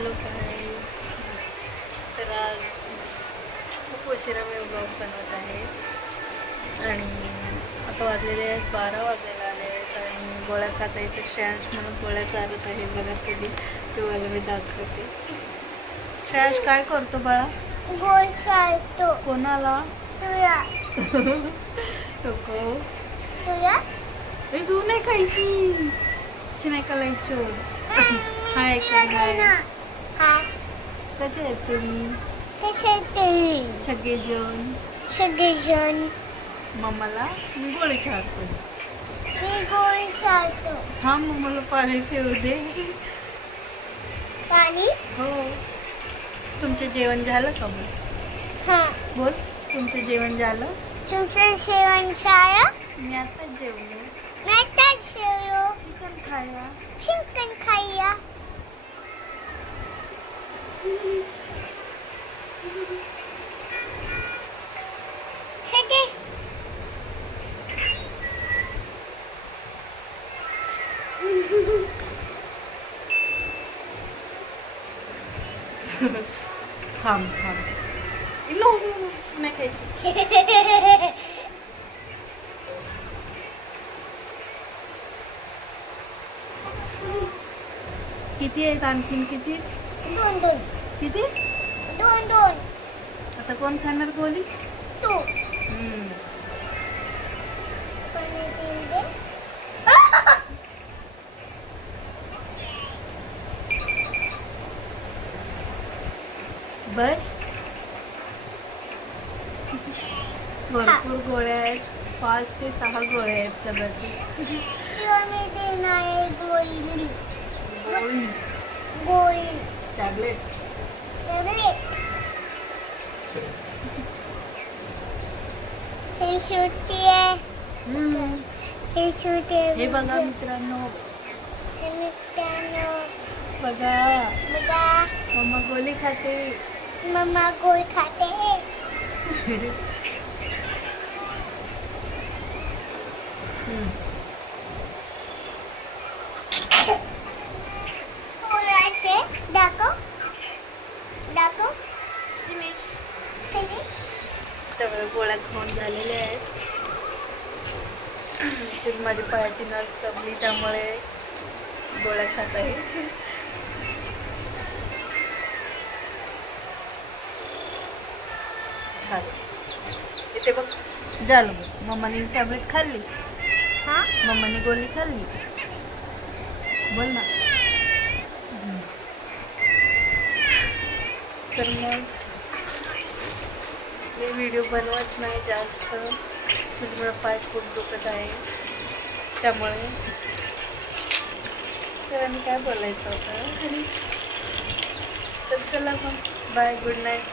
Hello guys, तर आज खूप उशिरा मी व्लॉग बनवत आहे आणि आता वाजलेले आहेत 12 वाजायला आले आहेत आणि गोळ्या खात आहे. तर श्रेयांश म्हणून गोळ्या चालत आहे. बघा कधी तुम्हाला मी दाखवते. श्रेयांश काय करतो बाळा? गोल चालतो. कोणाला? तुला. नको तुला? ए तू नाही खायची, नाही करायचो. हाय काय हाय. कसे आहेत तुम्ही? कसे तुम्ही? सगळेजण. मम्माला मी गोळी चालतो. मी गोल चालतो. हा मम्माला पाणी पिऊ दे. पाणी? हो. तुमचं जेवण झालं का? बोल. हा. बोल, तुमचं जेवण झालं? तुमचं जेवण झालं? मी आताच जेवलो. चिकन खाया. चिकन खाया. हे घे. थांब नो नाही खायची. किती आहेत आणखीन? किती? दोन. किती? दोन. आता कोण खाणार गोळी? तू. पाणी पिऊन दे. बस. भरपूर गोळ्या आहेत. 5 ते 6 गोळ्या आहेत कदाचित. मी देणार आहे गोळी. टॅबलेट. हे छोटी आहे. हे बघा मित्रांनो, बघा मम्मा गोळी खाते. मम्मा गोळी खाते. दाखव. फिनिश. सगळ्या गोळ्या खाऊन झालेल्या आहेत. माझ्या पायाची नस दबली त्यामुळे गोळ्या खात आहे. इथे बघ झालं. मम्माने टॅबलेट खाल्ली. मम्माने गोळी खाल्ली. बोल ना. तर मग मी व्हिडिओ बनवत नाही जास्त. माझा पाय खूप दुखत आहे त्यामुळे. तर आम्ही काय बोलायचं होतं. तर चला मग बाय, गुड नाईट.